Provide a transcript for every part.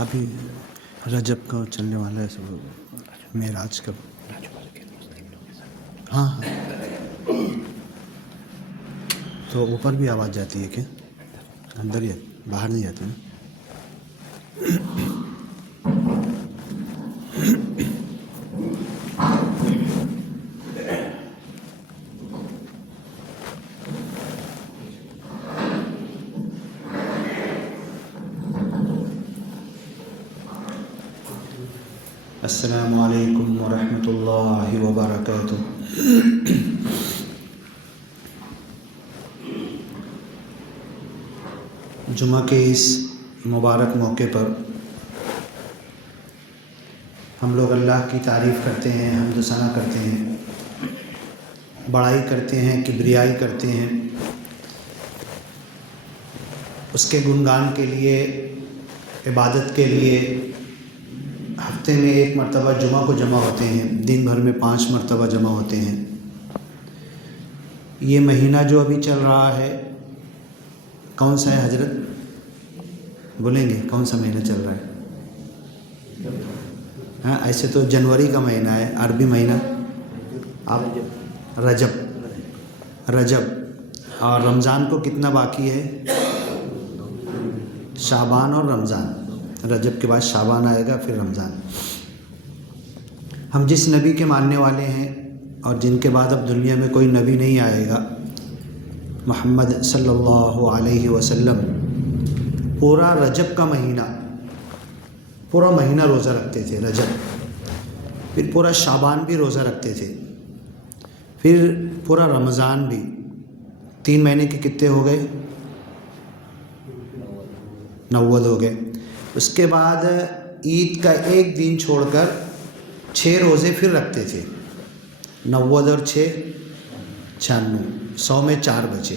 ابھی رجب کا چلنے والا ہے سب معراج کا. ہاں ہاں تو اوپر بھی آواز جاتی ہے کیا؟ اندر ہی باہر نہیں جاتا نا. السلام علیکم ورحمۃ اللہ وبرکاتہ. جمعہ کے اس مبارک موقع پر ہم لوگ اللہ کی تعریف کرتے ہیں، حمد و ثنا کرتے ہیں، بڑائی کرتے ہیں، کبریائی کرتے ہیں، اس کے گنگان کے لیے، عبادت کے لیے. ہفتے میں ایک مرتبہ جمعہ کو جمع ہوتے ہیں، دن بھر میں 5 مرتبہ جمع ہوتے ہیں. یہ مہینہ جو ابھی چل رہا ہے کون سا ہے حضرت؟ بولیں گے کون سا مہینہ چل رہا ہے؟ ہاں ایسے تو جنوری کا مہینہ ہے، عربی مہینہ آپ رجب. اور رمضان کو کتنا باقی ہے؟ شعبان اور رمضان. رجب کے بعد شعبان آئے گا، پھر رمضان. ہم جس نبی کے ماننے والے ہیں اور جن کے بعد اب دنیا میں کوئی نبی نہیں آئے گا، محمد صلی اللہ علیہ وسلم پورا رجب کا مہینہ، پورا مہینہ روزہ رکھتے تھے رجب. پھر پورا شعبان بھی روزہ رکھتے تھے، پھر پورا رمضان بھی. 3 مہینے کے کتنے ہو گئے؟ 90 ہو گئے. اس کے بعد عید کا ایک دن چھوڑ کر 6 روزے پھر رکھتے تھے. 90 اور 6 96، 100 میں 4 بچے.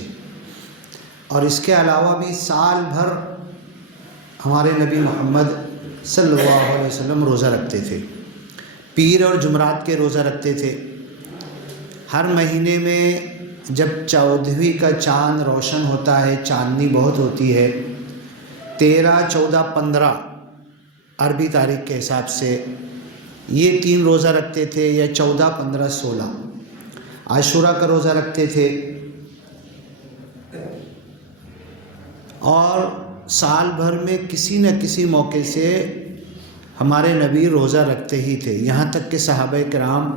اور اس کے علاوہ بھی سال بھر ہمارے نبی محمد صلی اللہ علیہ وسلم روزہ رکھتے تھے. پیر اور جمعرات کے روزہ رکھتے تھے. ہر مہینے میں جب 14ویں کا چاند روشن ہوتا ہے، چاندنی بہت ہوتی ہے، 13، 14، 15 عربی تاریخ کے حساب سے یہ 3 روزہ رکھتے تھے، یا 14، 15، 16. عاشورہ کا روزہ رکھتے تھے. اور سال بھر میں کسی نہ کسی موقع سے ہمارے نبی روزہ رکھتے ہی تھے. یہاں تک کہ صحابہ کرام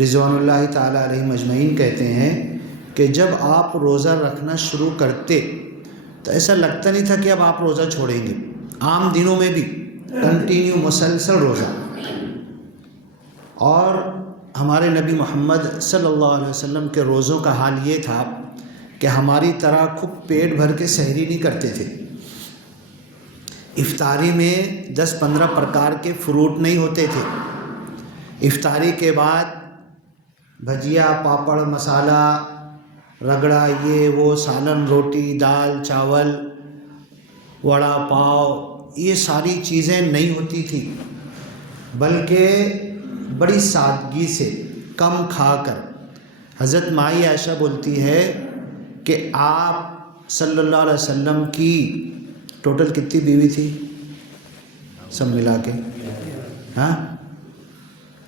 رضوان اللہ تعالیٰ علیہم اجمعین کہتے ہیں کہ جب آپ روزہ رکھنا شروع کرتے تو ایسا لگتا نہیں تھا کہ اب آپ روزہ چھوڑیں گے. عام دنوں میں بھی کنٹینیو مسلسل روزہ. اور ہمارے نبی محمد صلی اللہ علیہ وسلم کے روزوں کا حال یہ تھا کہ ہماری طرح خوب پیٹ بھر کے سحری نہیں کرتے تھے. افطاری میں 10-15 پرکار کے فروٹ نہیں ہوتے تھے. افطاری کے بعد بھجیا، پاپڑ، مسالہ، رگڑا، یہ وہ، سالن، روٹی، دال، چاول، وڑا پاؤ، یہ ساری چیزیں نہیں ہوتی تھی، بلکہ بڑی سادگی سے کم کھا کر. حضرت مائی عائشہ بولتی ہے کہ آپ صلی اللہ علیہ وسلم کی ٹوٹل کتنی بیوی تھی سب ملا کے؟ ہاں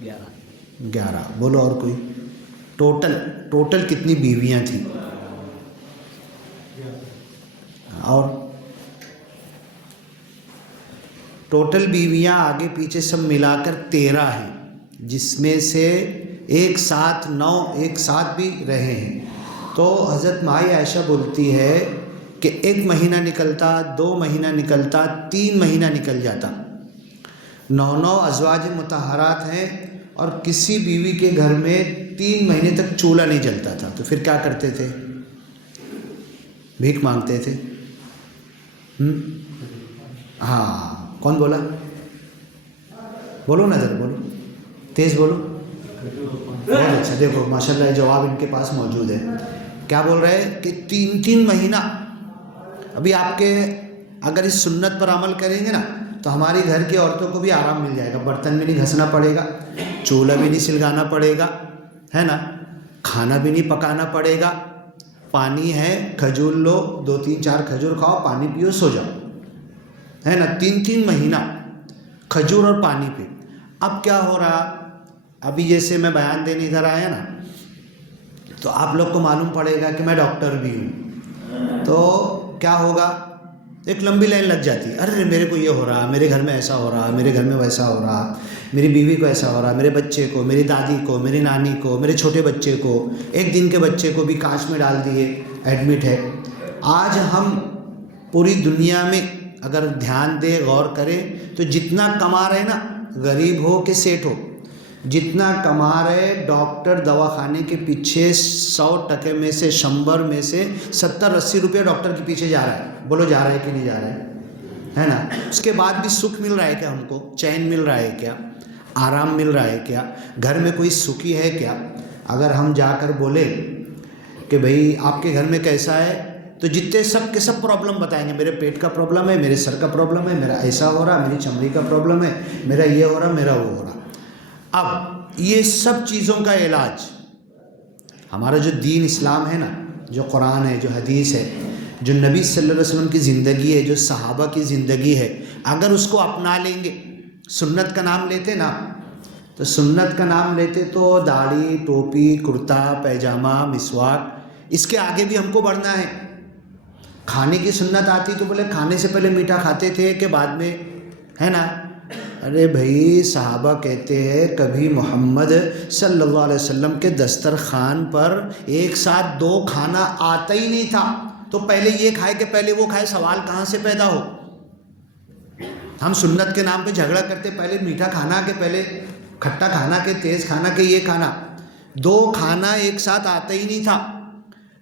11. بولو اور کوئی. ٹوٹل کتنی بیویاں تھیں؟ اور ٹوٹل بیویاں آگے پیچھے سب ملا کر 13 ہیں، جس میں سے ایک ساتھ 9 ایک ساتھ بھی رہے ہیں. تو حضرت مائی عائشہ بولتی ہے کہ 1 مہینہ نکلتا، 2 مہینہ نکلتا، 3 مہینہ نکل جاتا. 9 ازواج مطہرات ہیں اور کسی بیوی کے گھر میں 3 مہینے تک چولہا نہیں جلتا تھا. تو پھر کیا کرتے تھے؟ بھیک مانگتے تھے. ہاں کون بولا؟ بولو نظر، بولو تیز بولو. بہت اچھا. دیکھو ماشاءاللہ یہ جواب ان کے پاس موجود ہے. کیا بول رہے ہیں کہ 3 مہینہ. ابھی آپ کے اگر اس سنت پر عمل کریں گے نا تو ہماری گھر کی عورتوں کو بھی آرام مل جائے گا. برتن بھی نہیں گھسنا پڑے گا، چولہا بھی نہیں سلگانا پڑے گا، ہے نا، کھانا بھی نہیں پکانا پڑے گا. پانی ہے، کھجور لو، 2-3-4 کھجور کھاؤ، پانی پیو، سو جاؤ. ہے نا, 3 مہینہ کھجور اور پانی پہ. اب کیا ہو رہا, ابھی جیسے میں بیان دینے ادھر آیا نا, تو آپ لوگ کو معلوم پڑے گا کہ میں ڈاکٹر بھی ہوں, تو کیا ہوگا, ایک لمبی لائن لگ جاتی ہے. ارے میرے کو یہ ہو رہا, میرے گھر میں ایسا ہو رہا, میرے گھر میں ویسا ہو رہا, میری بیوی کو ایسا ہو رہا, میرے بچے کو, میری دادی کو, میری نانی کو, میرے چھوٹے بچے کو, 1 دن کے بچے کو بھی کانچ میں ڈال دیے, ایڈمٹ ہے. آج ہم پوری دنیا میں اگر دھیان دے, غور کریں تو جتنا کما رہے نا, غریب ہو کہ سیٹ ہو, جتنا کما رہے, ڈاکٹر دواخانے کے پیچھے 100% میں سے 100 میں سے 70-80 روپے ڈاکٹر کے پیچھے جا رہا ہے. بولو جا رہا ہے کہ نہیں جا رہا ہے نا. اس کے بعد بھی سکھ مل رہا ہے کیا, ہم کو چین مل رہا ہے کیا, آرام مل رہا ہے کیا, گھر میں کوئی سکھی ہے کیا؟ اگر ہم جا کر بولے کہ بھئی آپ کے گھر میں کیسا ہے, تو جتنے سب کے سب پرابلم بتائیں گے. میرے پیٹ کا پرابلم ہے, میرے سر کا پرابلم ہے, میرا ایسا ہو رہا, میری چمڑی کا پرابلم ہے, میرا یہ ہو رہا, میرا وہ ہو رہا. اب یہ سب چیزوں کا علاج ہمارا جو دین اسلام ہے نا, جو قرآن ہے, جو حدیث ہے, جو نبی صلی اللہ علیہ وسلم کی زندگی ہے, جو صحابہ کی زندگی ہے, اگر اس کو اپنا لیں گے, سنت کا نام لیتے نا, تو سنت کا نام لیتے تو داڑھی, ٹوپی, کرتا پیجامہ, مسواک, اس کے آگے بھی ہم کو بڑھنا ہے. کھانے کی سنت آتی تو بولے کھانے سے پہلے میٹھا کھاتے تھے کہ بعد میں, ہے نا. ارے بھائی صحابہ کہتے ہیں کبھی محمد صلی اللہ علیہ وسلم کے دسترخوان پر ایک ساتھ 2 کھانا آتا ہی نہیں تھا, تو پہلے یہ کھائے کہ پہلے وہ کھائے, سوال کہاں سے پیدا ہو. ہم سنت کے نام پہ جھگڑا کرتے, پہلے میٹھا کھانا کہ پہلے کھٹا کھانا کہ تیز کھانا کہ یہ کھانا, 2 کھانا ایک ساتھ آتا ہی نہیں تھا.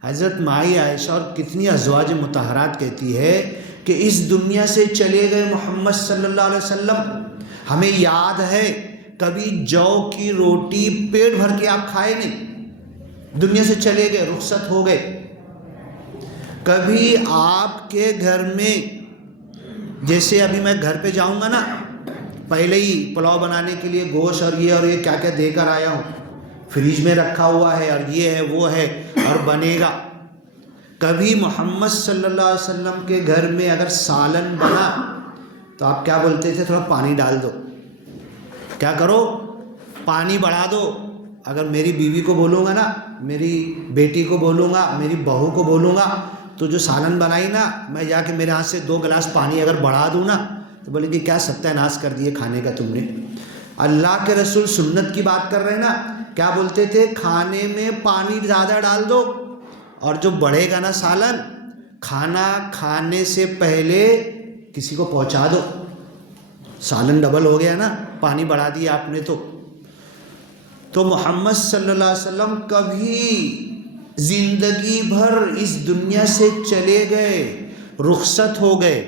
حضرت مائی عائشہ اور کتنی ازواج مطہرات کہتی ہے کہ اس دنیا سے چلے گئے محمد صلی اللہ علیہ وسلم, ہمیں یاد ہے کبھی جو کی روٹی پیٹ بھر کے آپ کھائے نہیں, دنیا سے چلے گئے, رخصت ہو گئے. کبھی آپ کے گھر میں, جیسے ابھی میں گھر پہ جاؤں گا نا, پہلے ہی پلاؤ بنانے کے لیے گوشت اور یہ کیا کیا دے کر آیا ہوں, فریج میں رکھا ہوا ہے, اور یہ ہے وہ ہے اور بنے گا. کبھی محمد صلی اللہ علیہ وسلم کے گھر میں اگر سالن بنا تو آپ کیا بولتے تھے, تھوڑا پانی ڈال دو, کیا کرو, پانی بڑھا دو. اگر میری بیوی کو بولوں گا نا, میری بیٹی کو بولوں گا, میری بہو کو بولوں گا, تو جو سالن بنائی نا, میں جا کے میرے ہاتھ سے 2 گلاس پانی اگر بڑھا دوں نا, تو بولے کہ کیا ستیہ ناش کر دیے کھانے کا تم نے. اللہ کے رسول سنت کی بات کر رہے ہیں نا, کیا بولتے تھے, کھانے میں پانی زیادہ ڈال دو, اور جو بڑھے گا نا سالن, کھانا کھانے سے پہلے کسی کو پہنچا دو. سالن ڈبل ہو گیا نا, پانی بڑھا دیا آپ نے. تو محمد صلی اللہ علیہ وسلم کبھی زندگی بھر اس دنیا سے چلے گئے, رخصت ہو گئے.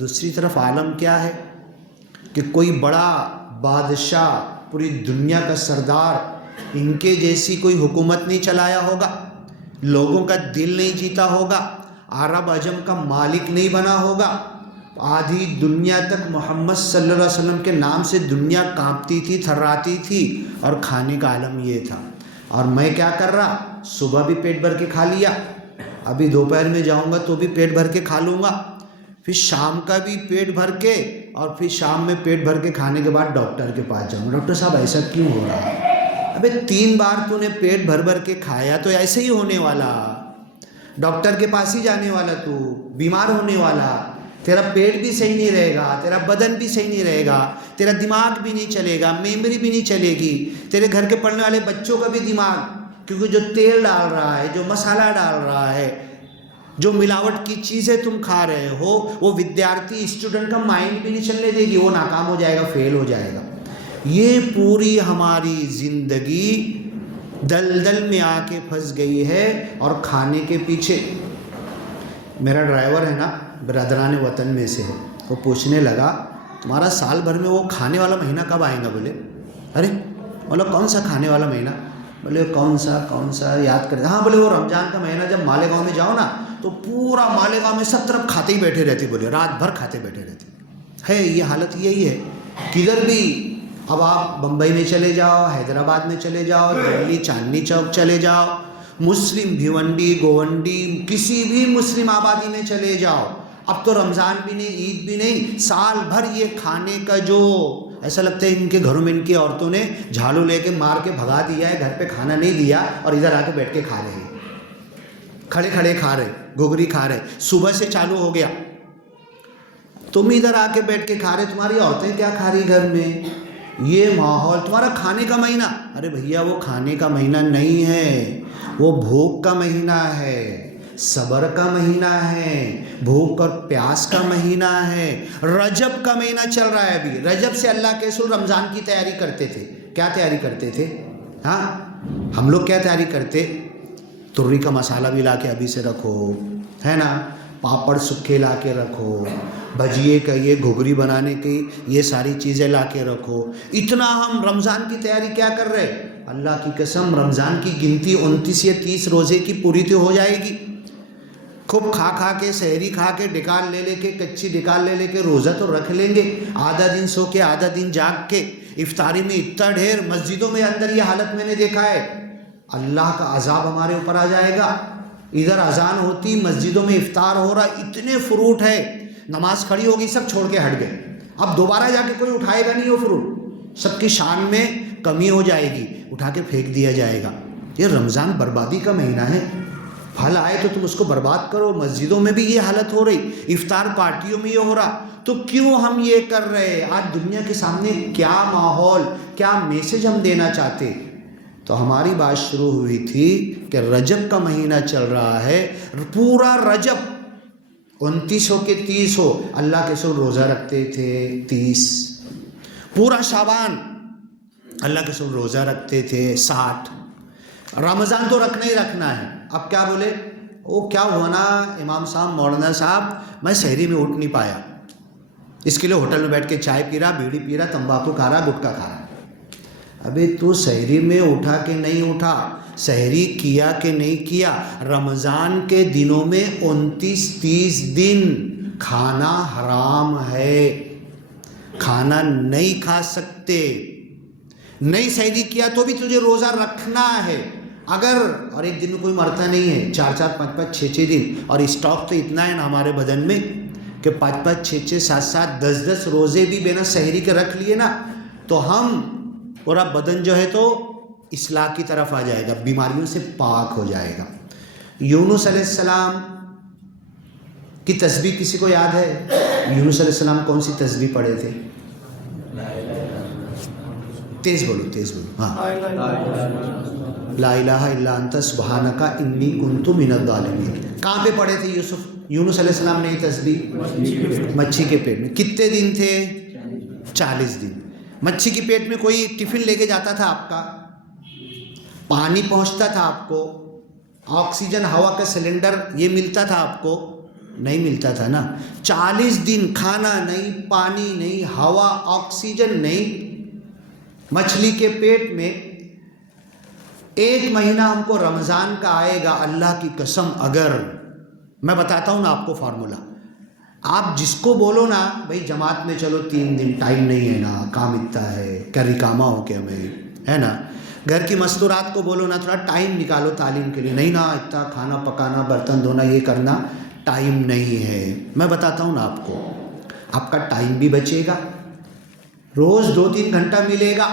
دوسری طرف عالم کیا ہے کہ کوئی بڑا بادشاہ, پوری دنیا کا سردار, ان کے جیسی کوئی حکومت نہیں چلایا ہوگا, لوگوں کا دل نہیں جیتا ہوگا, عرب عجم کا مالک نہیں بنا ہوگا. آدھی دنیا تک محمد صلی اللہ علیہ وسلم کے نام سے دنیا کانپتی تھی, تھراتی تھی, اور کھانے کا عالم یہ تھا. اور میں کیا کر رہا, صبح بھی پیٹ بھر کے کھا لیا, ابھی دوپہر میں جاؤں گا تو بھی پیٹ بھر کے کھا لوں گا, پھر شام کا بھی پیٹ بھر کے, اور پھر شام میں پیٹ بھر کے کھانے کے بعد ڈاکٹر کے پاس جاؤں گا. ڈاکٹر صاحب ایسا کیوں ہو رہا ہے؟ ابے 3 بار تو نے پیٹ بھر بھر کے کھایا تو ایسے ہی ہونے والا, ڈاکٹر کے پاس ہی جانے والا, تو بیمار ہونے والا. تیرا پیٹ بھی صحیح نہیں رہے گا, تیرا بدن بھی صحیح نہیں رہے گا, تیرا دماغ بھی نہیں چلے گا, میموری بھی نہیں چلے گی, تیرے گھر کے پڑھنے والے بچوں کا بھی دماغ, کیونکہ جو تیل ڈال رہا ہے, جو مسالہ ڈال رہا ہے, جو ملاوٹ کی چیزیں تم کھا رہے ہو, وہ ودیارتھی اسٹوڈنٹ کا مائنڈ بھی نہیں چلنے دے گی, وہ ناکام ہو جائے گا, فیل ہو جائے گا. یہ پوری ہماری زندگی دلدل میں آ کے پھنس گئی ہے, اور کھانے کے پیچھے. میرا ڈرائیور ہے نا, برادران وطن میں سے ہے, وہ پوچھنے لگا تمہارا سال بھر میں وہ کھانے والا مہینہ کب آئے گا؟ بولے ارے بولو کون سا کھانے والا مہینہ؟ بولے کون سا یاد کرتے. ہاں بولے وہ رمضان کا مہینہ, جب مالیگاؤں میں جاؤ نا تو پورا مالیگاؤں میں سب طرف کھاتے ہی بیٹھے رہتے, بولے رات بھر کھاتے بیٹھے رہتے ہے. یہ حالت یہی ہے کدھر بھی. اب آپ بمبئی میں چلے جاؤ, حیدرآباد میں چلے جاؤ, دلی چاندنی چوک چلے جاؤ, مسلم بھیونڈی, گونڈی, کسی بھی مسلم آبادی میں چلے جاؤ, اب تو رمضان بھی نہیں، عید بھی نہیں، سال بھر یہ کھانے کا جو ایسا لگتا ہے ان کے گھروں میں ان کی عورتوں نے جھاڑو لے کے مار کے بھگا دیا ہے، گھر پہ کھانا نہیں دیا اور ادھر آ کے بیٹھ کے کھا رہے ہیں، کھڑے کھڑے کھا رہے، گھگری کھا رہے، صبح سے چالو ہو گیا، تم ادھر آ کے بیٹھ کے کھا رہے، تمہاری عورتیں کیا کھا رہی گھر میں؟ یہ ماحول تمہارا کھانے کا مہینہ، ارے بھیا وہ کھانے کا مہینہ نہیں ہے، وہ بھوک کا مہینہ ہے، صبر کا مہینہ ہے، بھوک اور پیاس کا مہینہ ہے، رجب کا مہینہ چل رہا ہے ابھی، رجب سے اللہ کے رسول رمضان کی تیاری کرتے تھے، کیا تیاری کرتے تھے؟ ہاں ہم لوگ کیا تیاری کرتے؟ ترئی کا مسالہ بھی لا کے ابھی سے رکھو، ہے نا، پاپڑ سکھے لا کے رکھو، بھجیے کا یہ گھگری بنانے کی یہ ساری چیزیں لا کے رکھو، اتنا ہم رمضان کی تیاری کیا کر رہے؟ اللہ کی قسم رمضان کی گنتی 29 یا 30 روزے کی پوری تو ہو جائے گی، خوب کھا کھا کے سحری کھا کے ڈکال لے لے کے کچی ڈکال لے لے کے روزہ تو رکھ لیں گے، آدھا دن سو کے آدھا دن جاگ کے، افطاری میں اتنا ڈھیر، مسجدوں میں اندر یہ حالت میں نے دیکھا ہے، اللہ کا عذاب ہمارے اوپر آ جائے گا، ادھر اذان ہوتی مسجدوں میں افطار ہو رہا، اتنے فروٹ ہے، نماز کھڑی ہوگی سب چھوڑ کے ہٹ گئے، اب دوبارہ جا کے کوئی اٹھائے گا نہیں وہ فروٹ، سب کی شان میں کمی ہو جائے گی، اٹھا کے پھینک دیا جائے گا۔ یہ رمضان بربادی کا مہینہ ہے، پھل آئے تو تم اس کو برباد کرو، مسجدوں میں بھی یہ حالت ہو رہی، افطار پارٹیوں میں یہ ہو رہا، تو کیوں ہم یہ کر رہے؟ آج دنیا کے سامنے کیا ماحول، کیا میسج ہم دینا چاہتے؟ تو ہماری بات شروع ہوئی تھی کہ رجب کا مہینہ چل رہا ہے، پورا رجب 29 ہو کے 30 ہو، اللہ کے رسول روزہ رکھتے تھے 30، پورا شعبان اللہ کے رسول روزہ رکھتے تھے 60، رمضان تو رکھنا ہی رکھنا ہے۔ اب کیا بولے؟ وہ کیا ہوا نا امام صاحب، مولانا صاحب، میں سحری میں اٹھ نہیں پایا، اس کے لیے ہوٹل میں بیٹھ کے چائے پی رہا، بیڑی پی رہا، تمباکو کھا رہا، گٹکا کھا رہا۔ ابھی تو سحری میں اٹھا کہ نہیں اٹھا، سحری کیا کہ نہیں کیا؟ رمضان کے دنوں میں 29-30 دن کھانا حرام ہے، کھانا نہیں کھا سکتے، نہیں سحری کیا تو بھی تجھے روزہ رکھنا ہے، اگر اور ایک دن میں کوئی مرتا نہیں ہے، 4-4 5-5 6-6 دن، اور اسٹاک تو اتنا ہے نا ہمارے بدن میں کہ 5-5 6-6 7-7 10-10 روزے بھی بنا سحری کے رکھ لیے نا تو ہم پورا بدن جو ہے تو اصلاح کی طرف آ جائے گا، بیماریوں سے پاک ہو جائے گا۔ یونس علیہ السلام کی تسبیح کسی کو یاد ہے؟ یونس علیہ السلام کون سی تسبیح پڑھے تھے؟ تیز بولو، تیز بولو، ہاں، لا الہ الا انت سبحانک انی کنت من الظالمین۔ کہاں پہ پڑھے تھے یونس علیہ السلام نے یہ تسبیح؟ مچھی کے پیٹ میں۔ کتنے دن تھے؟ 40 دن۔ مچھی کے پیٹ میں کوئی ٹفن لے کے جاتا تھا آپ کا؟ پانی پہنچتا تھا آپ کو؟ آکسیجن ہوا کا سلنڈر یہ ملتا تھا آپ کو؟ نہیں ملتا تھا نا۔ 40 دن کھانا نہیں، پانی نہیں، ہوا، آکسیجن نہیں، مچھلی کے پیٹ میں۔ 1 مہینہ ہم کو رمضان کا آئے گا، اللہ کی قسم، اگر میں بتاتا ہوں نا آپ کو فارمولا، آپ جس کو بولو نا بھائی جماعت میں چلو 3 دن، ٹائم نہیں ہے نا، کام اتنا ہے، کیا رکامہ ہو کے ہمیں، ہے نا، گھر کی مستورات کو بولو نا تھوڑا ٹائم نکالو تعلیم کے لیے، نہیں نا، اتنا کھانا پکانا، برتن دھونا، یہ کرنا ٹائم نہیں ہے۔ میں بتاتا ہوں نا آپ کو، آپ کا ٹائم بھی بچے گا، روز 2-3 گھنٹہ ملے گا،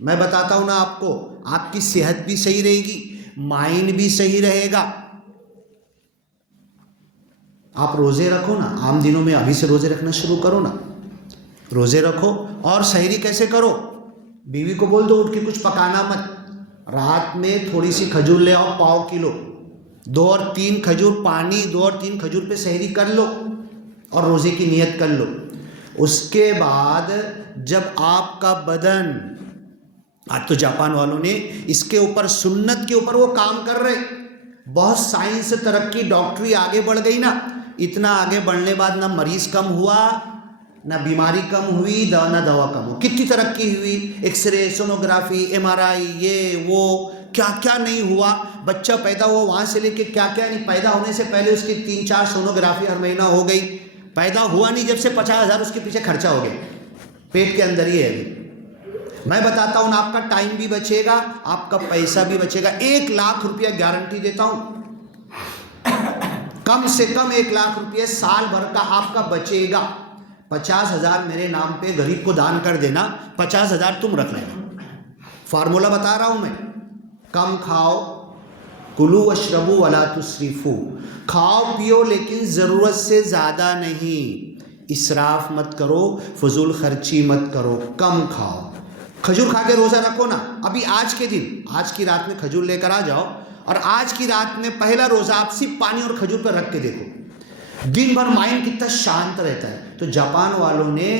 میں بتاتا ہوں نا آپ کو، آپ کی صحت بھی صحیح رہے گی، مائنڈ بھی صحیح رہے گا۔ آپ روزے رکھو نا، عام دنوں میں ابھی سے روزے رکھنا شروع کرو نا، روزے رکھو، اور سحری کیسے کرو؟ بیوی کو بول دو اٹھ کے کچھ پکانا مت، رات میں تھوڑی سی کھجور لے آؤ، پاؤ کلو، 2 اور 3 کھجور پانی، 2 اور 3 کھجور پہ سحری کر لو اور روزے کی نیت کر لو۔ اس کے بعد جب آپ کا بدن، آج تو جاپان والوں نے اس کے اوپر، سنت کے اوپر وہ کام کر رہے، بہت سائنس ترقی، ڈاکٹری آگے بڑھ گئی نا، اتنا آگے بڑھنے بعد نہ مریض کم ہوا، نہ بیماری کم ہوئی، نہ دوا کم ہو، کتنی ترقی ہوئی، ایکس رے، سونوگرافی، MRI، یہ وہ کیا کیا نہیں ہوا، بچہ پیدا ہوا وہاں سے لے کے کیا کیا نہیں، پیدا ہونے سے پہلے اس کی 3-4 سونوگرافی ہر مہینہ ہو گئی، پیدا ہوا نہیں جب سے 50,000 اس کے پیچھے خرچہ ہو گیا، پیٹ کے اندر ہی ہے۔ میں بتاتا ہوں آپ کا ٹائم بھی بچے گا، آپ کا پیسہ بھی بچے گا، 1 لاکھ روپیہ گارنٹی دیتا ہوں، کم سے کم 1,00,000 روپے سال بھر کا آپ کا بچے گا. 50,000 میرے نام پہ غریب کو دان کر دینا, 50,000 تم رکھ لینا. فارمولا بتا رہا ہوں میں. کم کھاؤ, کلو واشربو ولا تسرفو, کھاؤ پیو لیکن ضرورت سے زیادہ نہیں, اسراف مت کرو, فضول خرچی مت کرو, کم کھاؤ. کھجور کھا کے روزہ رکھو نا. ابھی آج کے دن, آج کی رات میں کھجور لے کر آ جاؤ, اور آج کی رات میں پہلا روزہ آپ صرف پانی اور کھجور پر رکھ کے دیکھو, دن بھر مائنڈ کتنا شانت رہتا ہے. تو جاپان والوں نے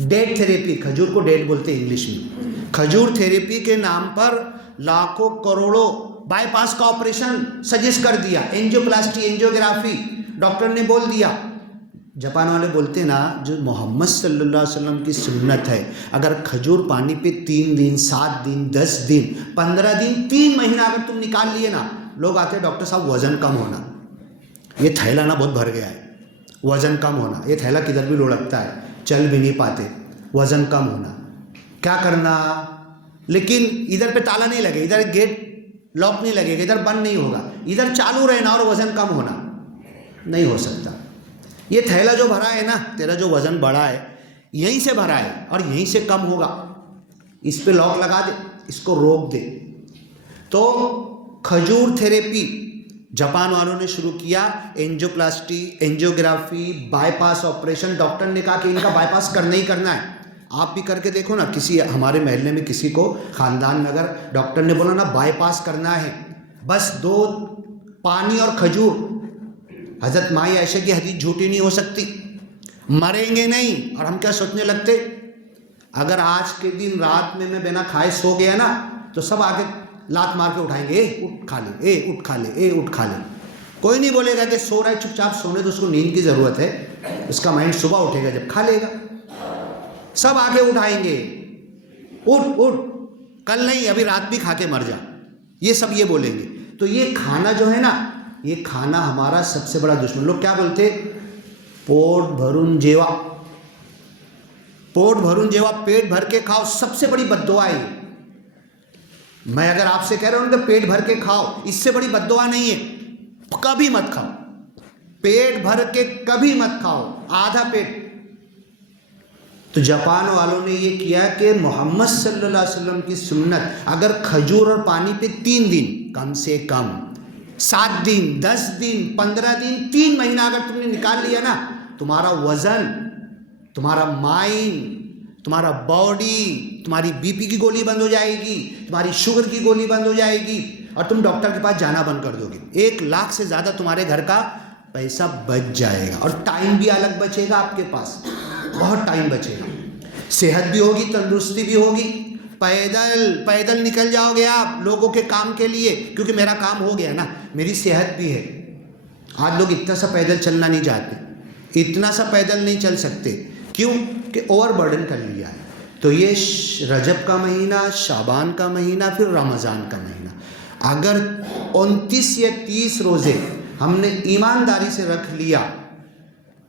ڈیٹ تھیریپی, کھجور کو ڈیٹ بولتے ہیں انگلش میں, کھجور تھیریپی کے نام پر لاکھوں کروڑوں بائی پاس کا آپریشن سجیسٹ کر دیا. اینجیوپلاسٹی, اینجیوگرافی, ڈاکٹر نے بول دیا. جاپان والے بولتے نا, جو محمد صلی اللہ علیہ وسلم کی سنت ہے, اگر کھجور پانی پہ 3 دن 7 دن 10 دن 15 دن 3 مہینہ اگر تم نکال لیے نا, لوگ آتے ہیں ڈاکٹر صاحب وزن کم ہونا, یہ تھیلا نا بہت بھر گیا ہے, وزن کم ہونا, یہ تھیلا کدھر بھی لڑکتا ہے, چل بھی نہیں پاتے, وزن کم ہونا, کیا کرنا. لیکن ادھر پہ تالا نہیں لگے, ادھر گیٹ لاک نہیں لگے گا, ادھر بند نہیں ہوگا, ادھر چالو رہنا اور وزن کم ہونا نہیں ہو سکتا. یہ تھیلا جو بھرا ہے نا, تیرا جو وزن بڑھا ہے یہیں سے بھرا ہے اور یہیں سے کم ہوگا, اس پہ لاک لگا دے, اس کو روک دے. تو کھجور تھیریپی جاپان والوں نے شروع کیا. Angioplasty, angiography, bypass operation. Doctor نے کہا کہ ان کا بائی پاس کرنا ہی کرنا ہے. آپ بھی کر کے دیکھو نا, کسی ہمارے محلے میں کسی کو خاندان میں اگر ڈاکٹر نے بولا نا بائی پاس کرنا ہے, بس 2 پانی اور کھجور. حضرت مائی عائشہ کی حدیث جھوٹی نہیں ہو سکتی, مریں گے نہیں. اور ہم کیا سوچنے لگتے, اگر آج کے دن رات میں بنا کھائے سو گیا نا, تو سب آگے لات مار کے اٹھائیں گے, اے اٹھ کھا لے, اے اٹھ کھا لے, اے اٹھ کھا لے. کوئی نہیں بولے گا کہ سو رہا ہے چپ چاپ سونے, تو اس کو نیند کی ضرورت ہے, اس کا مائنڈ صبح اٹھے گا جب کھا لے گا. سب آگے اٹھائیں گے, اٹھ اٹھ, کل نہیں ابھی رات بھی کھا کے مر جا, یہ سب یہ بولیں گے. تو یہ کھانا جو ہے نا, یہ کھانا ہمارا سب سے بڑا دشمن. لوگ کیا بولتے, پوٹ بھرون جیوا, پوٹ بھرون جیوا, پیٹ بھر کے کھاؤ, سب سے بڑی بد دعا ہے. میں اگر آپ سے کہہ رہا ہوں کہ پیٹ بھر کے کھاؤ, اس سے بڑی بد دعا نہیں ہے. کبھی مت کھاؤ, پیٹ بھر کے کبھی مت کھاؤ, آدھا پیٹ. تو جاپان والوں نے یہ کیا کہ محمد صلی اللہ علیہ وسلم کی سنت, اگر کھجور اور پانی پہ 3 دن کم سے کم 7 دن 10 دن 15 دن 3 مہینہ اگر تم نے نکال لیا نا, تمہارا وزن, تمہارا مائنڈ, تمہارا باڈی, تمہاری بی پی کی گولی بند ہو جائے گی, تمہاری شوگر کی گولی بند ہو جائے گی, اور تم ڈاکٹر کے پاس جانا بند کر دو گے. 1,00,000 سے زیادہ تمہارے گھر کا پیسہ بچ جائے گا, اور ٹائم بھی الگ بچے گا آپ کے پاس, بہت ٹائم بچے گا. صحت بھی ہوگی, تندرستی بھی ہوگی. پیدل نکل جاؤ گے آپ لوگوں کے کام کے لیے, کیونکہ میرا کام ہو گیا نا, میری صحت بھی ہے. آج لوگ اتنا سا پیدل چلنا نہیں چاہتے, اتنا سا پیدل نہیں چل سکتے. کیوں کہ اوور برڈن کر لیا ہے. تو یہ رجب کا مہینہ, شعبان کا مہینہ, پھر رمضان کا مہینہ, اگر 29 یا 30 روزے ہم نے ایمانداری سے رکھ لیا,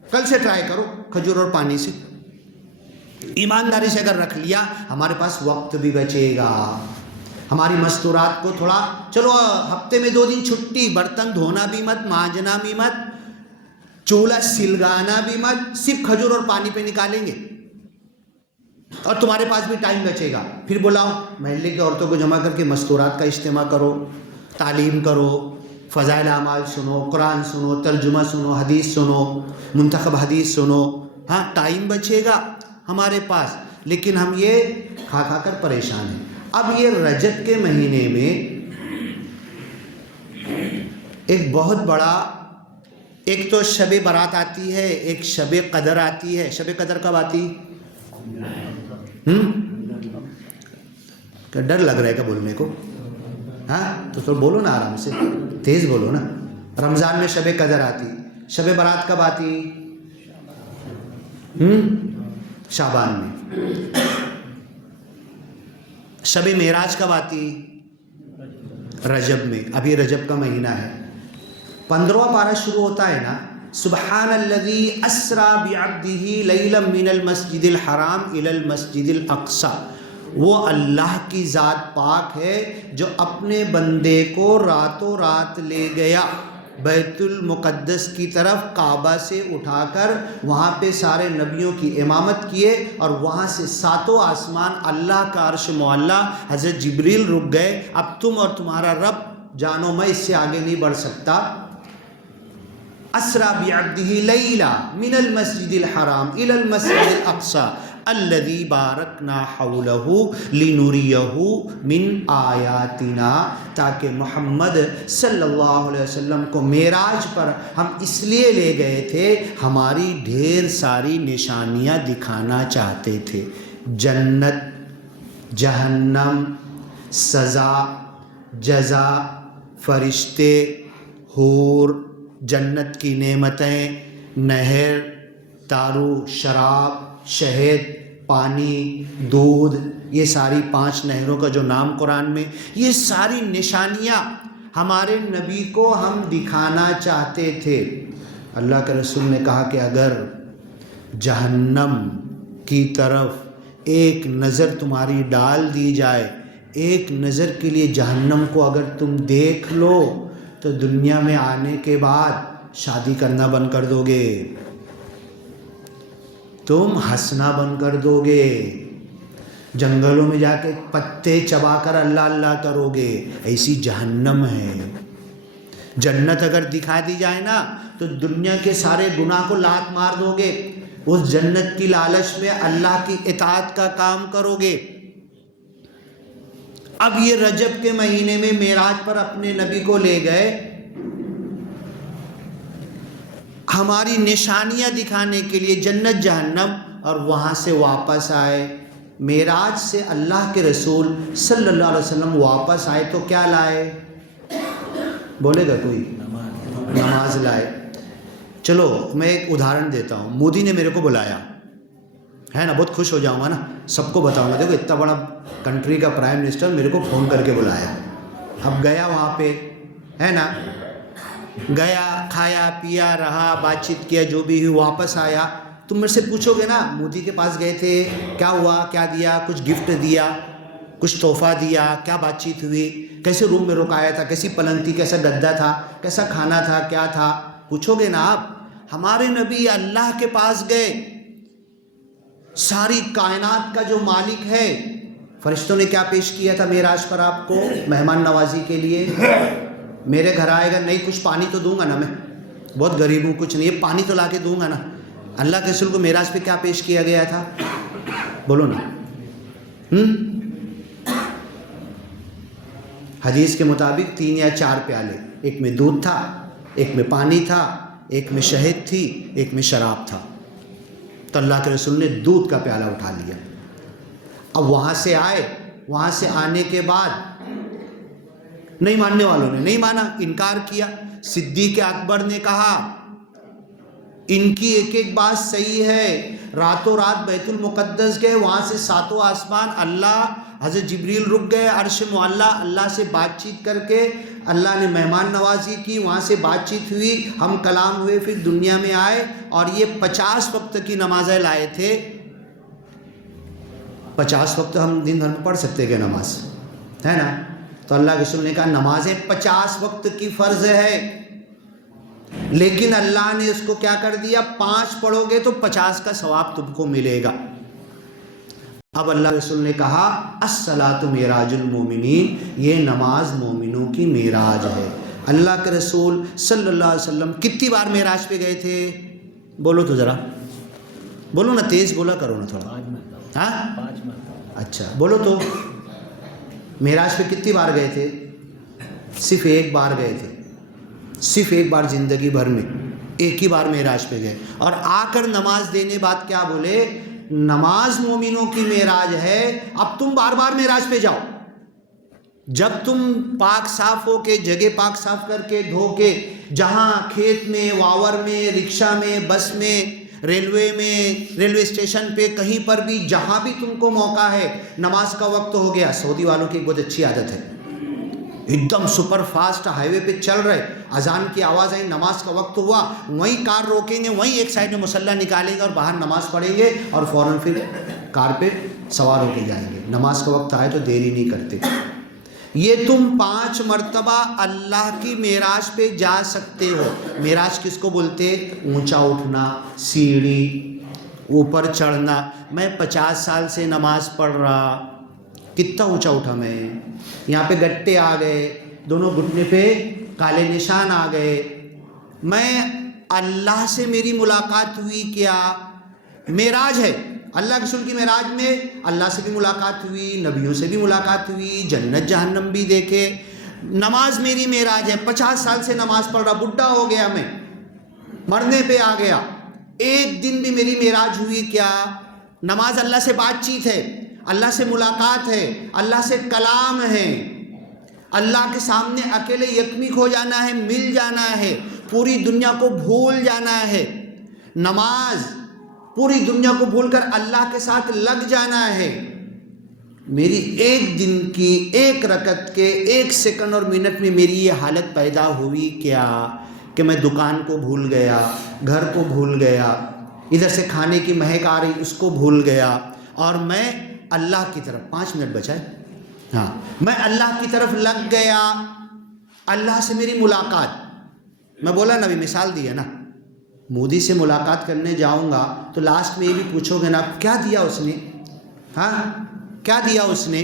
کل سے ٹرائی کرو کھجور اور پانی سے, ایمانداری سے اگر رکھ لیا, ہمارے پاس وقت بھی بچے گا. ہماری مستورات کو تھوڑا, چلو ہفتے میں 2 دن چھٹی, برتن دھونا بھی مت, مانجنا بھی مت, چولہا سلگانا بھی مت, صرف کھجور اور پانی پہ نکالیں گے, اور تمہارے پاس بھی ٹائم بچے گا. پھر بلاؤ محلے کی عورتوں کو جمع کر کے مستورات کا اجتماع کرو, تعلیم کرو, فضائل اعمال سنو, قرآن سنو, ترجمہ سنو, حدیث سنو, منتخب حدیث سنو. ہاں ٹائم بچے گا ہمارے پاس, لیکن ہم یہ کھا کھا کر پریشان ہیں. اب یہ رجب کے مہینے میں ایک بہت بڑا, ایک تو شب برات آتی ہے, ایک شب قدر آتی ہے. شب قدر کب آتی؟ کیا ڈر لگ رہا ہے کیا بولنے کو؟ ہاں تو تھوڑا بولو نا, آرام سے تیز بولو نا. رمضان میں شب قدر آتی. شب برات کب آتی؟ شعبان میں. شب معراج کب آتی؟ رجب میں. ابھی رجب کا مہینہ ہے. 15واں پارہ شروع ہوتا ہے نا, سبحان الذی اسری بعبدہ لیلا من المسجد الحرام الی المسجد الاقصی. وہ اللہ کی ذات پاک ہے جو اپنے بندے کو راتوں رات لے گیا بیت المقدس کی طرف کعبہ سے اٹھا کر وہاں پہ سارے نبیوں کی امامت کیے، اور وہاں سے ساتوں آسمان اللہ کا عرش معلیٰ حضرت جبریل رک گئے، اب تم اور تمہارا رب جانو میں اس سے آگے نہیں بڑھ سکتا۔ اسریٰ بعبدہ لیلا من المسجد الحرام الی المسجد الاقصی الذی بارکنا حولہ لنریہ من آیاتنا، تاکہ محمد صلی اللہ علیہ وسلم کو معراج پر ہم اس لیے لے گئے تھے، ہماری ڈھیر ساری نشانیاں دکھانا چاہتے تھے، جنت، جہنم، سزا، جزا، فرشتے، حور، جنت کی نعمتیں، نہر، دارو، شراب، شہد، پانی، دودھ، یہ ساری 5 نہروں کا جو نام قرآن میں، یہ ساری نشانیاں ہمارے نبی کو ہم دکھانا چاہتے تھے۔ اللہ کے رسول نے کہا کہ اگر جہنم کی طرف ایک نظر تمہاری ڈال دی جائے، ایک نظر کے لیے جہنم کو اگر تم دیکھ لو تو دنیا میں آنے کے بعد شادی کرنا بند کر دو گے، تم ہنسنا بند کر دو گے، جنگلوں میں جا کے پتے چبا کر اللہ اللہ کرو گے، ایسی جہنم ہے۔ جنت اگر دکھا دی جائے نا تو دنیا کے سارے گناہ کو لات مار دو گے، اس جنت کی لالچ میں اللہ کی اطاعت کا کام کرو گے۔ اب یہ رجب کے مہینے میں معراج پر اپنے نبی کو لے گئے، ہماری نشانیاں دکھانے کے لیے جنت جہنم، اور وہاں سے واپس آئے۔ معراج سے اللہ کے رسول صلی اللہ علیہ وسلم واپس آئے تو کیا لائے؟ بولے گا کوئی؟ نماز لائے۔ چلو میں ایک ادھارن دیتا ہوں، مودی نے میرے کو بلایا ہے نا، بہت خوش ہو جاؤں گا نا، سب کو بتاؤں گا دیکھو اتنا بڑا کنٹری کا پرائم منسٹر میرے کو فون کر کے بلایا۔ اب گیا وہاں پہ ہے نا، گیا، کھایا پیا، رہا، بات چیت کیا، جو بھی ہوئی، واپس آیا۔ تم میرے سے پوچھو گے نا مودی کے پاس گئے تھے، کیا ہوا، کیا دیا، کچھ گفٹ دیا، کچھ تحفہ دیا، کیا بات چیت ہوئی، کیسے روم میں رکایا تھا، کیسی پلنگ تھی، کیسا گدا تھا، کیسا کھانا تھا، کیا تھا، پوچھو گے نا آپ۔ ہمارے نبی اللہ کے پاس گئے، ساری کائنات کا جو مالک ہے، فرشتوں نے کیا پیش کیا تھا معراج پر آپ کو مہمان نوازی کے لیے؟ میرے گھر آئے گا، نہیں کچھ پانی تو دوں گا نا، میں بہت غریب ہوں، کچھ نہیں ہے، پانی تو لا کے دوں گا نا۔ اللہ کے رسول کو معراج پہ کیا پیش کیا گیا تھا؟ بولو نا۔ حدیث کے مطابق 3 یا 4 پیالے، ایک میں دودھ تھا، ایک میں پانی تھا، ایک میں شہد تھی، ایک میں شراب تھا۔ تو اللہ کے رسول نے دودھ کا پیالہ اٹھا لیا۔ اب وہاں سے آئے، وہاں سے آنے کے بعد نہیں ماننے والوں نے نہیں مانا، انکار کیا۔ صدیق اکبر نے کہا ان کی ایک ایک بات صحیح ہے، راتوں رات بیت المقدس گئے، وہاں سے 7 آسمان اللہ، حضرت جبریل رک گئے، عرش معلیٰ، اللہ سے بات چیت کر کے اللہ نے مہمان نوازی کی، وہاں سے بات چیت ہوئی، ہم کلام ہوئے، پھر دنیا میں آئے، اور یہ 50 وقت کی نمازیں لائے تھے۔ 50 وقت ہم دن بھر میں پڑھ سکتے کہ نماز ہے نا؟ تو اللہ کے رسول نے کہا نمازیں 50 وقت کی فرض ہے، لیکن اللہ نے اس کو کیا کر دیا، 5 پڑھو گے تو 50 کا ثواب تم کو ملے گا۔ اب اللہ کے رسول نے کہا الصلاۃ معراج المومنین، یہ نماز مومنوں کی معراج ہے۔ اللہ کے رسول صلی اللہ علیہ وسلم کتنی بار معراج پہ گئے تھے؟ بولو تو ذرا، بولو نا، تیز بولا کرو نا تھوڑا۔ ہاں اچھا بولو تو، معراج پہ کتنی بار گئے تھے؟ صرف ایک بار گئے تھے، صرف ایک بار زندگی بھر میں، ایک ہی بار معراج پہ گئے، اور آ کر نماز دینے بعد کیا بولے؟ نماز مومنوں کی معراج ہے، اب تم بار بار معراج پہ جاؤ۔ جب تم پاک صاف ہو کے، جگہ پاک صاف کر کے، دھو کے، جہاں کھیت میں، واور میں، رکشہ میں، بس میں، ریلوے میں، ریلوے اسٹیشن پہ، کہیں پر بھی، جہاں بھی تم کو موقع ہے، نماز کا وقت ہو گیا۔ سعودی والوں کی ایک بہت اچھی عادت ہے، ایک دم سپر فاسٹ ہائی وے پہ چل رہے، اذان کی آواز آئی، نماز کا وقت ہوا، وہیں کار روکیں گے، وہیں ایک سائڈ میں مصلی نکالیں گے اور باہر نماز پڑھیں گے، اور فوراً پھر کار پہ سوار ہو کے جائیں گے۔ نماز کا وقت آئے تو دیری نہیں کرتے۔ یہ تم 5 مرتبہ اللہ کی معراج پہ جا سکتے ہو. معراج کس کو بولتے؟ اونچا اٹھنا، سیڑھی اوپر چڑھنا. میں 50 سال سے نماز پڑھ رہا، کتنا اونچا اٹھا میں. یہاں پہ گٹے آ گئے، دونوں گھٹنے پہ کالے نشان آ گئے. میں اللہ سے میری ملاقات ہوئی کیا؟ معراج ہے. اللہ کے رسول کی معراج میں اللہ سے بھی ملاقات ہوئی، نبیوں سے بھی ملاقات ہوئی، جنت جہنم بھی دیکھے. نماز میری معراج ہے. 50 سال سے نماز پڑھ رہا، بڈھا ہو گیا میں، مرنے پہ آ گیا. ایک دن بھی میری معراج ہوئی کیا؟ نماز اللہ سے بات چیت ہے، اللہ سے ملاقات ہے، اللہ سے کلام ہے. اللہ کے سامنے اکیلے یکمیک ہو جانا ہے، مل جانا ہے، پوری دنیا کو بھول جانا ہے. نماز پوری دنیا کو بھول کر اللہ کے ساتھ لگ جانا ہے. میری ایک دن کی ایک رکعت کے 1 سیکنڈ اور منٹ میں میری یہ حالت پیدا ہوئی کیا کہ میں دکان کو بھول گیا، گھر کو بھول گیا، ادھر سے کھانے کی مہک آ رہی اس کو بھول گیا، اور میں اللہ کی طرف 5 منٹ بچائے، ہاں میں اللہ کی طرف لگ گیا. اللہ سے میری ملاقات. میں بولا نا، ابھی مثال دی ہے نا، مودی سے ملاقات کرنے جاؤں گا تو لاسٹ میں یہ بھی پوچھو گے نا کیا دیا اس نے، ہاں کیا دیا اس نے،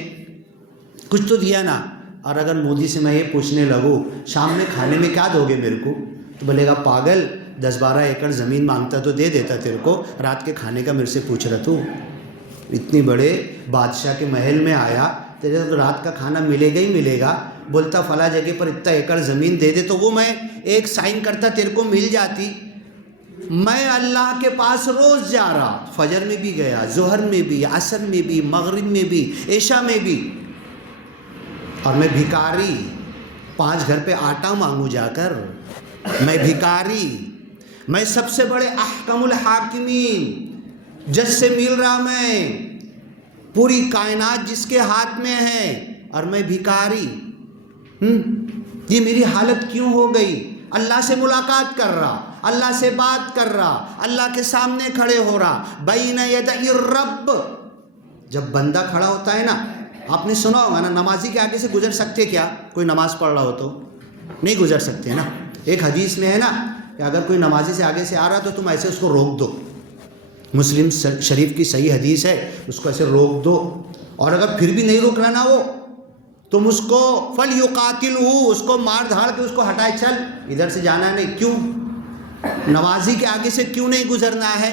کچھ تو دیا نا. اور اگر مودی سے میں یہ پوچھنے لگوں شام میں کھانے میں کیا دو گے میرے کو، تو بولے گا پاگل 10-12 ایکڑ زمین مانگتا تو دے دیتا تیرے کو، رات کے کھانے کا میرے سے پوچھ رہا تو. اتنی بڑے بادشاہ کے محل میں آیا، تیرے تو رات کا کھانا ملے گا ہی ملے گا. بولتا فلاں جگہ پر اتنا ایکڑ زمین دے دے تو وہ میں ایک سائن کرتا تیرے کو مل جاتی. میں اللہ کے پاس روز جا رہا، فجر میں بھی گیا، ظہر میں بھی، عصر میں بھی، مغرب میں بھی، عشاء میں بھی. اور میں بھکاری، 5 گھر پہ آٹا مانگوں جا کر. میں بھکاری، میں سب سے بڑے احکم الحاکمین جج سے مل رہا، میں پوری کائنات جس کے ہاتھ میں ہے، اور میں بھکاری. یہ میری حالت کیوں ہو گئی؟ اللہ سے ملاقات کر رہا، اللہ سے بات کر رہا، اللہ کے سامنے کھڑے ہو رہا، بین یدی الرب. جب بندہ کھڑا ہوتا ہے نا، آپ نے سنا ہوگا نا، نمازی کے آگے سے گزر سکتے کیا؟ کوئی نماز پڑھ رہا ہو تو نہیں گزر سکتے نا. ایک حدیث میں ہے نا کہ اگر کوئی نمازی سے آگے سے آ رہا تو تم ایسے اس کو روک دو. مسلم شریف کی صحیح حدیث ہے، اس کو ایسے روک دو. اور اگر پھر بھی نہیں روک رہا نا وہ، تم اس کو فَلْيُقَاتِلْهُ، اس کو مار دھاڑ کے اس کو ہٹائے، چل ادھر سے جانا نہیں. کیوں؟ نمازی کے آگے سے کیوں نہیں گزرنا ہے؟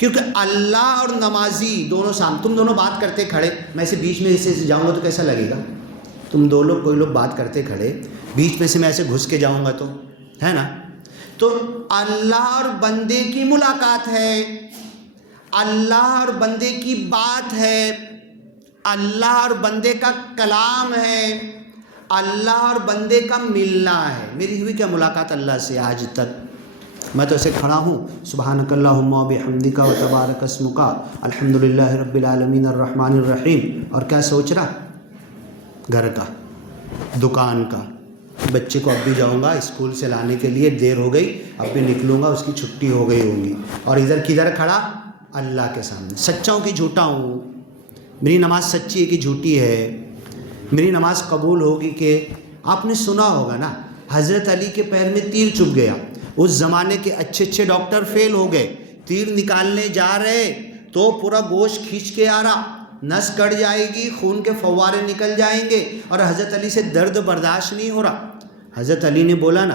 کیونکہ اللہ اور نمازی دونوں تم دونوں بات کرتے کھڑے، میں سے بیچ میں ایسے جاؤں گا تو کیسا لگے گا؟ تم دو لوگ، کوئی لوگ بات کرتے کھڑے، بیچ میں سے میں ایسے گھس کے جاؤں گا تو ہے نا. تو اللہ اور بندے کی ملاقات ہے، اللہ اور بندے کی بات ہے، اللہ اور بندے کا کلام ہے، اللہ اور بندے کا ملنا ہے. میری ہوئی کیا ملاقات اللہ سے آج تک؟ میں تو ایسے کھڑا ہوں، سبحانک اللہم و بحمدک و تبارک اسمک، الحمدللہ رب العالمین الرحمن الرحیم. اور کیا سوچ رہا؟ گھر کا، دکان کا. بچے کو اب بھی جاؤں گا اسکول سے لانے کے لیے، دیر ہو گئی، اب بھی نکلوں گا، اس کی چھٹی ہو گئی ہوگی. اور ادھر کدھر کھڑا؟ اللہ کے سامنے. سچا ہوں کہ جھوٹا ہوں؟ میری نماز سچی ہے کہ جھوٹی ہے؟ میری نماز قبول ہوگی کہ؟ آپ نے سنا ہوگا نا، حضرت علی کے پیر میں تیر چبھ گیا. اس زمانے کے اچھے اچھے ڈاکٹر فیل ہو گئے. تیر نکالنے جا رہے تو پورا گوشت کھینچ کے آ رہا، نس کٹ جائے گی، خون کے فوارے نکل جائیں گے، اور حضرت علی سے درد برداشت نہیں ہو رہا. حضرت علی نے بولا نا،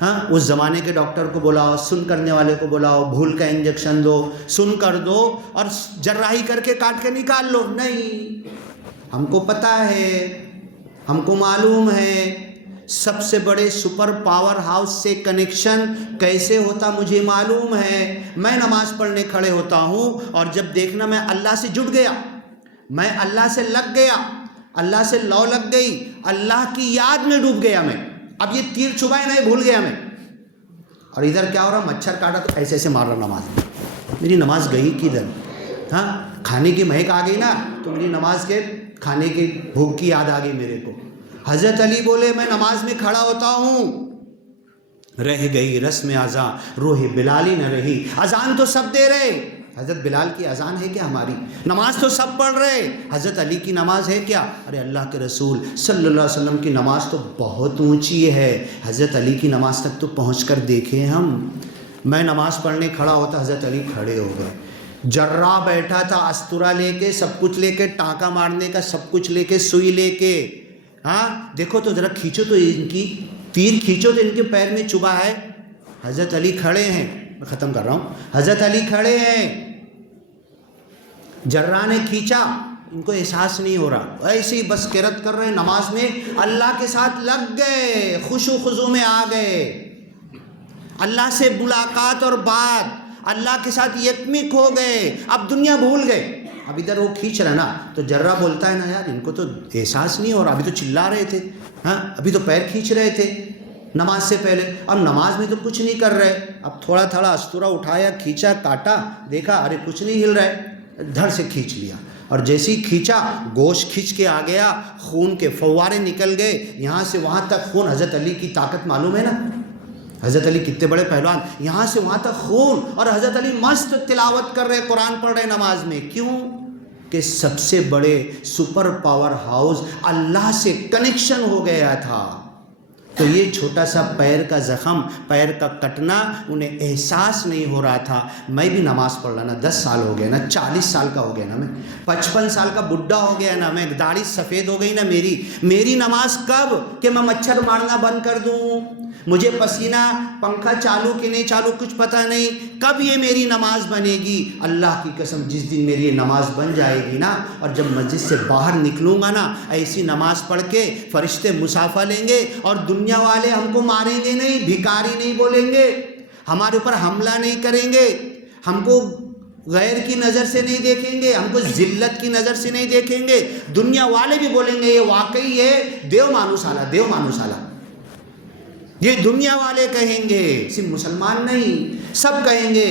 ہاں اس زمانے کے ڈاکٹر کو بلاؤ، سن کرنے والے کو بلاؤ، بھول کا انجیکشن دو، سن کر دو، اور جراحی کر کے کاٹ کے نکال لو. نہیں، ہم کو پتہ ہے، ہم کو معلوم ہے، سب سے بڑے سپر پاور ہاؤس سے کنیکشن کیسے ہوتا مجھے معلوم ہے. میں نماز پڑھنے کھڑے ہوتا ہوں، اور جب دیکھنا میں اللہ سے جڑ گیا، میں اللہ سے لگ گیا، اللہ سے لو لگ گئی، اللہ کی یاد میں ڈوب گیا میں. اب یہ تیر چھبائے نہیں، بھول گیا میں. اور ادھر کیا ہو رہا؟ مچھر کاٹا تو ایسے ایسے مار رہا نماز. میری نماز گئی کدھر؟ ہاں کھانے کی مہک آ گئی نا، تو میری نماز کے کھانے کی بھوک کی یاد آ گئی میرے کو. حضرت علی بولے میں نماز میں کھڑا ہوتا ہوں، رہ گئی رسم اذان، روح بلالی نہ رہی. اذان تو سب دے رہے، حضرت بلال کی اذان ہے کیا ہماری؟ نماز تو سب پڑھ رہے، حضرت علی کی نماز ہے کیا؟ ارے اللہ کے رسول صلی اللہ علیہ وسلم کی نماز تو بہت اونچی ہے، حضرت علی کی نماز تک تو پہنچ کر دیکھیں ہم۔ میں نماز پڑھنے کھڑا ہوتا، حضرت علی کھڑے ہو گئے، جرہ بیٹھا تھا استورا لے کے، سب کچھ لے کے، ٹانکا مارنے کا سب کچھ لے کے، سوئی لے کے، ہاں دیکھو تو ذرا کھینچو تو ان کی تیر کھینچو تو ان کے پیر میں چبھا ہے۔ حضرت علی کھڑے ہیں، میں ختم کر رہا ہوں، حضرت علی کھڑے ہیں، جرہ نے کھینچا، ان کو احساس نہیں ہو رہا، ایسے ہی بس قرات کر رہے ہیں، نماز میں اللہ کے ساتھ لگ گئے، خشوع خضوع میں آ گئے، اللہ سے ملاقات اور بات، اللہ کے ساتھ یکمک ہو گئے، اب دنیا بھول گئے۔ اب ادھر وہ کھینچ رہا نا تو جرہ بولتا ہے نا یار ان کو تو احساس نہیں ہو رہا، ابھی تو چلا رہے تھے، ہاں ابھی تو پیر کھینچ رہے تھے نماز سے پہلے، اب نماز میں تو کچھ نہیں کر رہے، اب تھوڑا تھوڑا استورا اٹھایا، کھینچا، کاٹا، دیکھا ارے کچھ نہیں ہل رہا ہے، دھڑ سے کھینچ لیا، اور جیسے ہی کھینچا گوشت کھینچ کے آ گیا، خون کے فوارے نکل گئے، یہاں سے وہاں تک خون۔ حضرت علی کی طاقت معلوم ہے نا، حضرت علی کتنے بڑے پہلوان، یہاں سے وہاں تک خون، اور حضرت علی مست تلاوت کر رہے، قرآن پڑھ رہے نماز میں۔ کیوں کہ سب سے بڑے سپر پاور ہاؤس اللہ سے کنیکشن ہو گیا تھا۔ تو یہ چھوٹا سا پیر کا زخم، پیر کا کٹنا انہیں احساس نہیں ہو رہا تھا۔ میں بھی نماز پڑھ رہا نا، 10 سال ہو گئے نا، 40 سال کا ہو گیا نا، میں 55 سال کا بڈھا ہو گیا نا، میں داڑھی سفید ہو گئی نا میری نماز کب کہ میں مچھر مارنا بند کر دوں، مجھے پسینہ پنکھا چالو کہ نہیں چالو کچھ پتہ نہیں، کب یہ میری نماز بنے گی؟ اللہ کی قسم جس دن میری یہ نماز بن جائے گی نا، اور جب مسجد سے باہر نکلوں گا نا، ایسی نماز پڑھ کے فرشتے مصافحہ لیں گے، اور دنیا والے ہم کو ماریں گے نہیں، بھکاری نہیں بولیں گے، ہمارے اوپر حملہ نہیں کریں گے، ہم کو غیر کی نظر سے نہیں دیکھیں گے، ہم کو ذلت کی نظر سے نہیں دیکھیں گے، دنیا والے بھی بولیں گے یہ واقعی یہ دیو مانوس آلا، یہ دنیا والے کہیں گے، صرف مسلمان نہیں، سب کہیں گے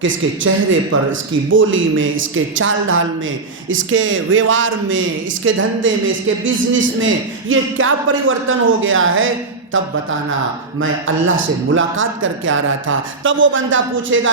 کہ اس کے چہرے پر، اس کی بولی میں، اس کے چال ڈھال میں، اس کے ویوہار میں، اس کے دھندے میں، اس کے بزنس میں یہ کیا پریورتن ہو گیا ہے، تب بتانا۔ میں اللہ سے ملاقات کر کے آ رہا تھا، تب وہ بندہ پوچھے گا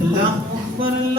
الله أكبر.